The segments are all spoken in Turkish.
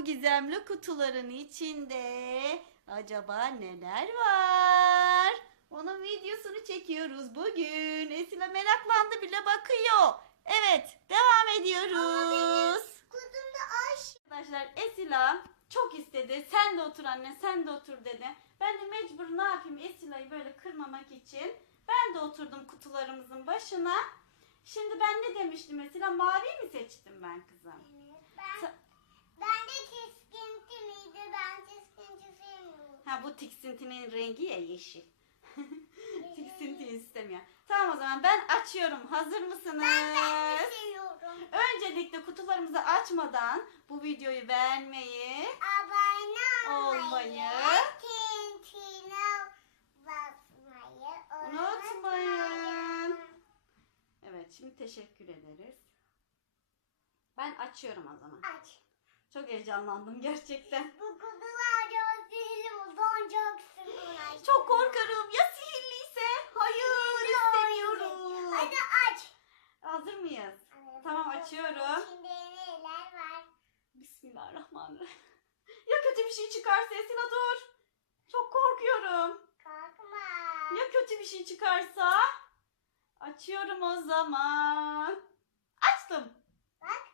bu gizemli kutuların içinde acaba neler var? Onun videosunu çekiyoruz bugün. Esila meraklandı bile bakıyor. Evet, devam ediyoruz. Kutumda aş. Arkadaşlar Esila çok istedi. Sen de otur anne, sen de otur dedi. Ben de mecbur ne yapayım Esila'yı böyle kırmamak için. Ben de oturdum kutularımızın başına. Şimdi ben ne demiştim mesela? Mavi mi seçtim ben kızım? Ben, Sen- ben de tiskinti miydi? Ben tiskinti sevmiyorum. Ha bu tiksintinin rengi ya yeşil. Tiksinti istemiyor. Tamam o zaman ben açıyorum. Hazır mısınız? Ben ben seviyorum. Öncelikle kutularımızı açmadan bu videoyu beğenmeyi, Abone olmayı, Olmayı. basmayı Unutmayın. evet şimdi teşekkür ederiz. Ben açıyorum o zaman. Aç. Çok heyecanlandım gerçekten. Bu kutular çok sihirli donacaksın buna. Çok korkarım. Ya sihirliyse? Hayır istemiyorum. Hadi aç. Hazır mıyız? Tamam, açıyorum. İçinde neler var? Bismillahirrahmanirrahim. Ya kötü bir şey çıkarsa Esila dur. Çok korkuyorum. Korkma. Ya kötü bir şey çıkarsa? Açıyorum o zaman. Açtım. Bak.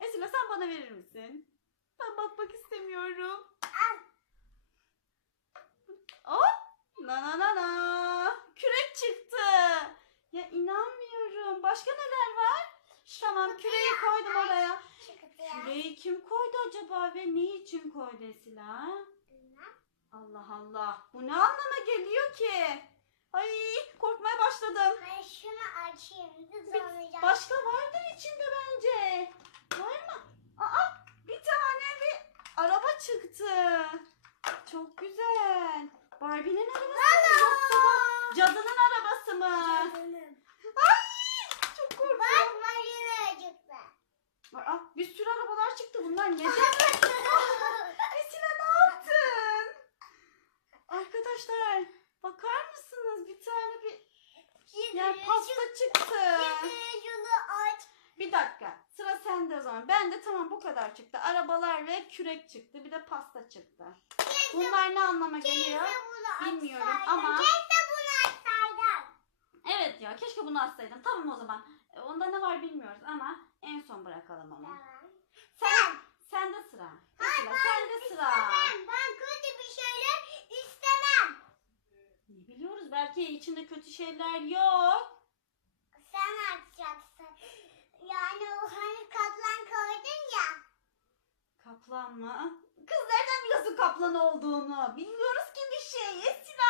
Esila sen bana verir misin? Ben bakmak istemiyorum. Al. Hop. Na na na na. Kürek çıktı. Ya inanmıyorum. Başka neler var? Tamam küreği koydum oraya. Küreği kim koydu acaba ve ne için koydu Esila? Allah Allah. Bu ne anlama geliyor ki? Ay korkmaya başladım. Hayır şunu açayım. Başka vardır içinde bence. Var mı? Aa bir tane bir araba çıktı. Çok güzel. Barbie'nin arabası mı yoksa bu cadının arabası mı? Canım. Ay çok korkuyorum. Bak marina çıktı. Aa, bir sürü arabalar çıktı. Bunlar ne demek? Esila ne yaptın? Arkadaşlar bakar mısınız? Bir tane bir Şimdi ya pasta çıktı. Şimdi şunu aç. Bir dakika. Sıra zaman. Ben de tamam bu kadar çıktı. Arabalar ve kürek çıktı. Bir de pasta çıktı. Bunlar ne anlama geliyor? Bilmiyorum ama- Keşke bunu açsaydın. Evet ya keşke bunu atsaydım. Tamam o zaman. E, Onda ne var bilmiyoruz ama en son bırakalım onu. Tamam. Sen, sende sıra. Esila sende sıra. İstemem. Ben kötü bir şeyler istemem. Ne biliyoruz belki içinde kötü şeyler yok. Sen açacaksın. Yani o hani kaplan koydun ya. Kaplan mı? Kız nereden biliyorsun kaplan olduğunu? Bilmiyoruz ki bir şey. Sen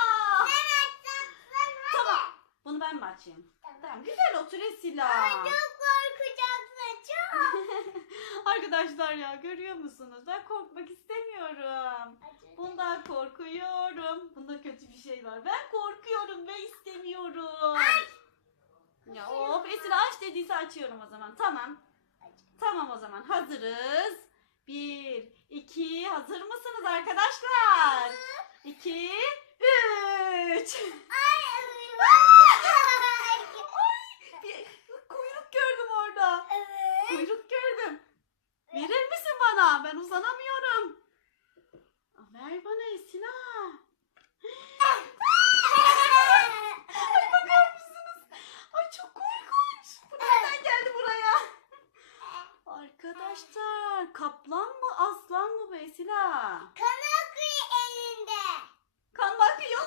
açacaksın hadi. Tamam. Bunu ben mi açayım? Tamam. Tamam güzel otur Esila. Ay çok korkacaksın çok. Arkadaşlar ya görüyor musunuz? Ben korkmak istemiyorum. Bundan korkuyorum. Bunda kötü bir şey var. Ben korkuyorum ve istemiyorum. Ya of Esila aç dediyse açıyorum o zaman. Tamam. Tamam o zaman hazırız. Bir, iki, hazır mısınız arkadaşlar? İki, üç. Bir kuyruk gördüm orada. Evet. Kuyruk gördüm. Verir misin bana? Ben uzanamıyorum. Aa, Ver bana Esila. Ay bakar mısınız? Ay çok korkunç. Bu nereden geldi buraya? Arkadaşlar kaplan mı aslan mı bu Esila? Kanakı elinde. Kan bakıyor.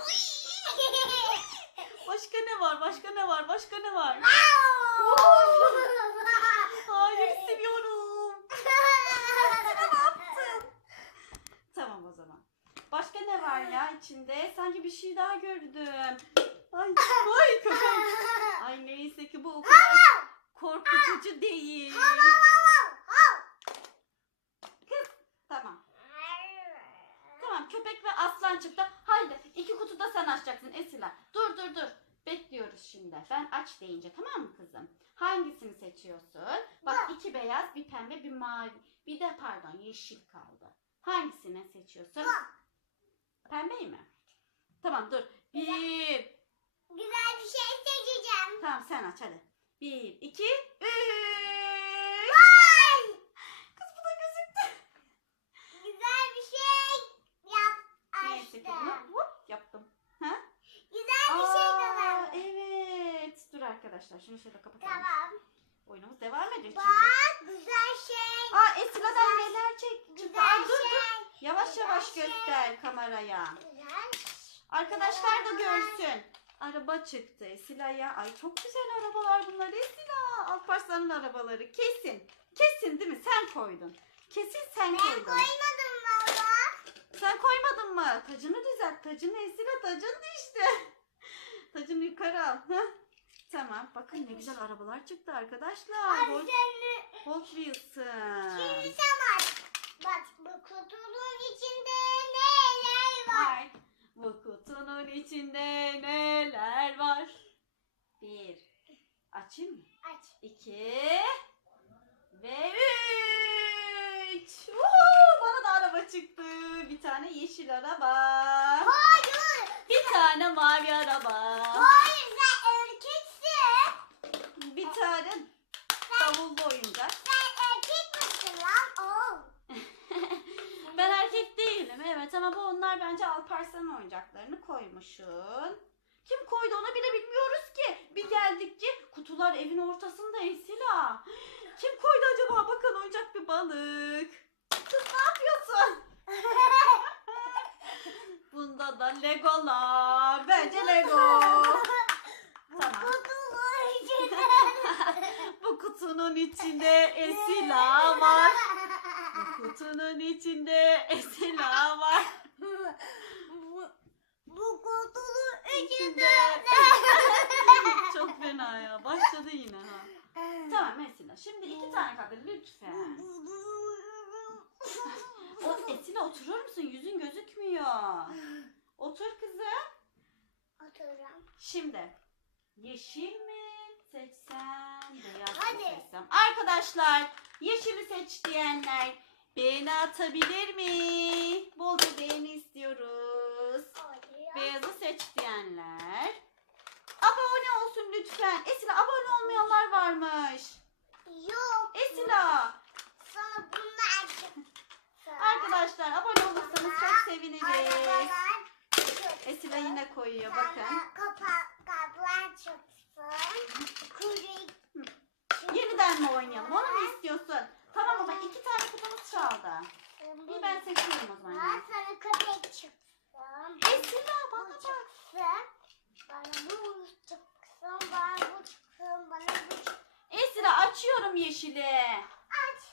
Başka ne var? Başka ne var? Başka ne var? Hayır istemiyorum. Ne yaptın? Tamam o zaman. Başka ne var ya içinde? Sanki bir şey daha gördüm. Ay, ay köpek. Ay neyse ki bu o kadar korkutucu değil. Kız tamam. Tamam köpek ve aslan çıktı. Haydi iki kutu da sen açacaksın Esila. Dur dur dur. Bekliyoruz şimdi. Ben aç deyince tamam mı kızım? Hangisini seçiyorsun? Bak iki beyaz, bir pembe, bir mavi. Bir de pardon yeşil kaldı. Hangisini seçiyorsun? Pembeyi mi? Tamam dur. Bir. Güzel bir şey seçeceğim. Tamam sen aç hadi. Bir, iki, üç. Vay! Kız bu da gözüktü. Motosikletimi hop yaptım. Ha? Güzel bir şey Aa, var. evet. Dur arkadaşlar şunu şöyle kapatalım. Tamam. Oyunumuz devam çünkü. Bak güzel şey. Aa Esra'dan neler çek çıktı. Güzel Ay, dur dur. şey. Yavaş güzel yavaş şey. göster kameraya. Güzel. Arkadaşlar da görsün. Araba çıktı Esila'ya. Ay çok güzel arabalar bunlar Esila. Alparslan'ın arabaları. Kesin. Kesin değil mi? Sen koydun. Kesin sen Ben koydun. koymadım valla. Sen koymadın mı? Tacını düzelt. Tacını Esila tacın düştü. Tacını yukarı al. Heh. Tamam. Bakın ne güzel arabalar çıktı arkadaşlar. Ay Hot, Hot Wheels'ın. Şimdi sen aç. Bak bu kutunun içinde neler var? var. Bu kutunun içinde neler var? Bir. Açayım mı? Aç. İki. Ve üç. Uhu, bana da araba çıktı. Bir tane yeşil araba. Hayır. Bir tane mavi araba. Hayır sen erkeksin. Bir tane davullu oyuncak. Sen erkek misin lan? Oo. Ben erkek değilim evet ama bu onlar bence Alparslan oyuncaklarını koymuşsun. Kim koydu onu bile bilmiyoruz ki. Bir geldik ki kutular evin ortasında Esila. Kim koydu acaba? Bakın oyuncak bir balık. Kız ne yapıyorsun? Bunda da Legolar. Bence Lego. Bu Tamam. kutunun içinde. Bu kutunun içinde Esila var. Bu kutunun içinde Esila var. Bu, bu kutunun İçinde. Çok fena ya. Başladı yine ha. Tamam mesela. Şimdi iki tane kaldı lütfen. O Esila oturur musun? Yüzün gözükmüyor. Otur kızım. Oturuyorum. Şimdi yeşil mi seçsem beyaz mı Hadi. seçsem? Arkadaşlar yeşili seç diyenler beğeni atabilir mi? Bolca beğeni istiyoruz. Beyazı seç diyenler. Abone olsun lütfen. Esila abone olmayanlar varmış. Yok. Esila. Arkadaşlar abone olursanız çok seviniriz. Esila yine koyuyor bakın. Sana kapak kaplar çıksın. Yeniden mi oynayalım? Onu mu istiyorsun? Tamam ama iki tane kutumuz çaldı. İyi ben seçiyorum o zaman. Ben sana köpek çıksın. Esila bana bak. Bana bu çıksın. Bana bu çıksın. Bana bu çıksın. Esila açıyorum yeşili. Aç.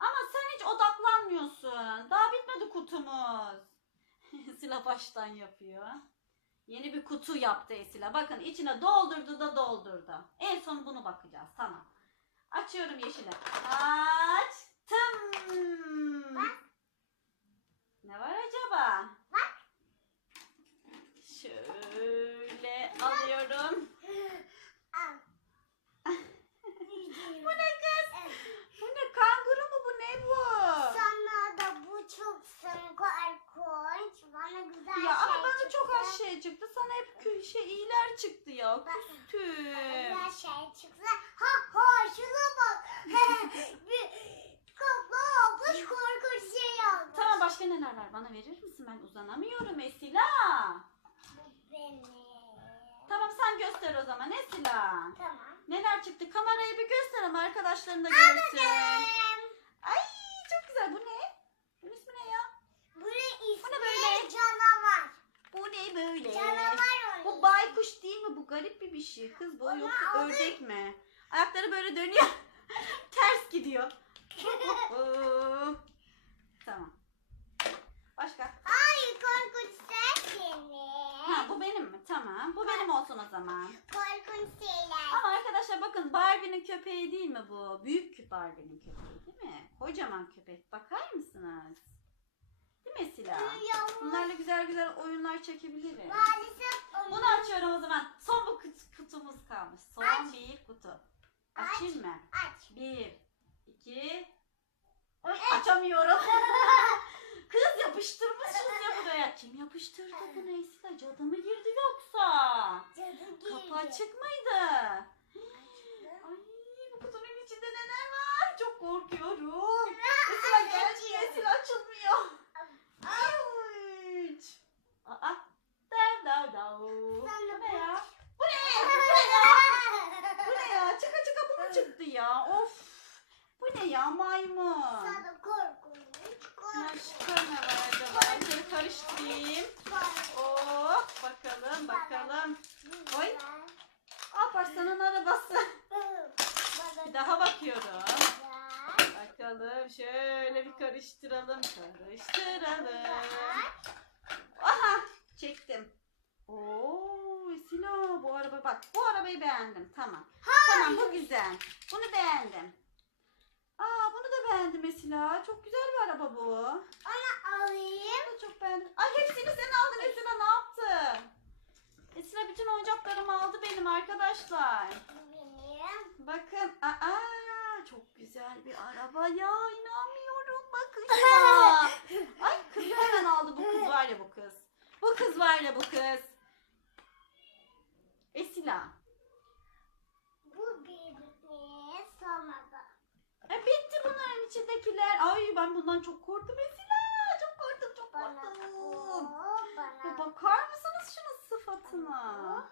Ama sen hiç odaklanmıyorsun. Daha kutumuz. Esila baştan yapıyor. Yeni bir kutu yaptı Esila. Bakın içine doldurdu da doldurdu. En son bunu bakacağız. Tamam. Açıyorum yeşili. Açtım. Ne var acaba? Bak. Şöyle alıyorum. Al. Bu ne kız? Bu ne? Kanguru mu bu? Ne bu? Sana da bu çıksın korkunç. Bana güzel Ya ama şey bana çıksın. çok az şey çıktı. Sana kü- şey iyiler çıktı ya. Küstüm. Güzel şey çıksın. Ha ha şuna bak. bir kapla olmuş korkunç şey olmuş. Tamam başka neler var? Bana verir misin? Ben uzanamıyorum Esila. Bu benim. Tamam sen göster o zaman Esila. Tamam. Neler çıktı? Kamerayı bir göster ama arkadaşların da görsün. Anladım. Ay çok güzel. Bu ne? Bunun ismi ne ya? Bunun ismi Bu ne böyle? canavar. Bu ne böyle? Canavar baykuş değil mi? Bu garip bir bir şey. Kız bu Ama yoksa adı- ördek mi? Ayakları böyle dönüyor. Ters gidiyor. tamam. Başka? Hayır korkunç sensin. Ha bu benim mi? Tamam. Bu benim olsun o zaman. Korkunç şeyler. Ama arkadaşlar bakın Barbie'nin köpeği değil mi bu? Büyük Barbie'nin köpeği değil mi? Kocaman köpek. Bakar mısınız? Değil mi Esila? Bunlarla güzel güzel oyunlar çekebiliriz. Maalesef Bunu açıyorum o zaman. Son bu kut- kutumuz kalmış. Son Aç. bir kutu. Aç. Açayım mı? Aç. Bir, iki... Ay, açamıyorum. Kız yapıştırmışız ya buraya. Kim yapıştırdı bunu Esila? Cadı mı girdi yoksa? Cadı. Kapı açık mıydı? Ay bu kutunun içinde neler var? Çok korkuyorum. Esila gelmiyor. Esila açılmıyor. Avuç. Aa. Der der der. Bu ne ya? Bu ne? Bu ne ya? Bu ne ya? Çıka çıka bu mu çıktı ya? Of. Bu ne ya maymun? Sana korkunç. Başka ne var acaba? Şöyle karıştırayım. Oh bakalım bakalım. Oy. Aparsanın arabası. Bir daha bakıyorum. Bakalım şöyle bir karıştıralım. Karıştıralım. Aha çektim. Oo Silo bu araba bak bu arabayı beğendim tamam. Tamam bu güzel. Bunu beğendim. Aa bunu da beğendim Esila. Çok güzel bir araba bu. Onu alayım. De çok beğendim. Ay hepsini sen aldın Esila ne yaptın? Esila bütün oyuncaklarımı aldı benim arkadaşlar. Benim. Bakın. Araba ya inanmıyorum. Bakın ya. Ay kız hemen aldı bu kız var ya bu kız. Bu kız var ya bu kız. Esila. Bu birbirine sormadı. E bitti bunların içindekiler. Ay ben bundan çok korktum Esila. Çok korktum çok Bana korktum. Ya bana bakar mısınız şunun sıfatına?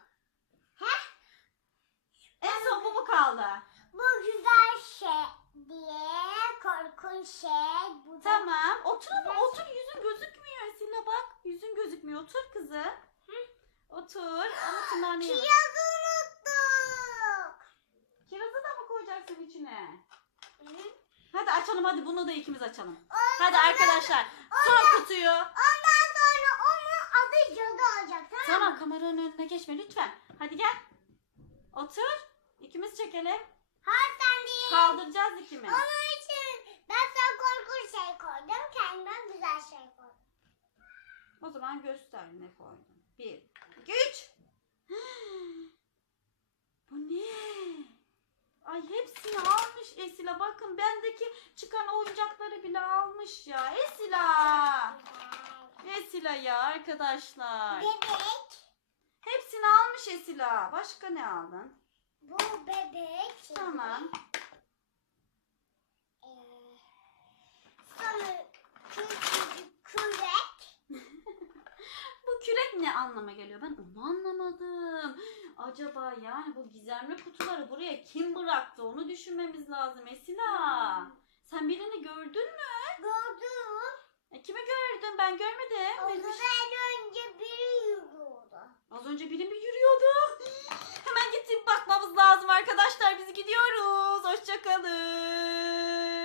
En son bu mu kaldı? Bu güzel şey diye korkunç şey. Bu da Tamam. Otur ama otur yüzün gözükmüyor Esila bak. Yüzün gözükmüyor. Otur kızı. Otur. Ama tırnağını yeme. kirazı unuttuk. Kirazı da mı koyacaksın içine? Hadi açalım hadi bunu da ikimiz açalım. Hadi arkadaşlar son kutuyu. Ondan sonra onun adı cadı olacak tamam mı? Tamam kameranın önüne geçme lütfen. Hadi gel. Otur. İkimiz çekelim. Hayır sen değil. Kaldıracağız ikimiz. Onun ben sana korkunç şey koydum. Kendime güzel şey koydum. O zaman göster ne koydun. Bir, iki, üç. Bu ne? Ay hepsini almış Esila. Bakın bendeki çıkan oyuncakları bile almış ya. Esila. Esila ya arkadaşlar. Bebek. Hepsini almış Esila. Başka ne aldın? Bu bebek. Tamam. Kürek. Bu kürek ne anlama geliyor? Ben onu anlamadım. Acaba yani bu gizemli kutuları buraya kim bıraktı? Onu düşünmemiz lazım Esila. Sen birini gördün mü? Gördüm. E, kimi gördün? Ben görmedim. Benim- Odadan önce biri yürüyordu. Az önce biri mi yürüyordu? Hemen gidip bakmamız lazım arkadaşlar. Biz gidiyoruz. Hoşçakalın.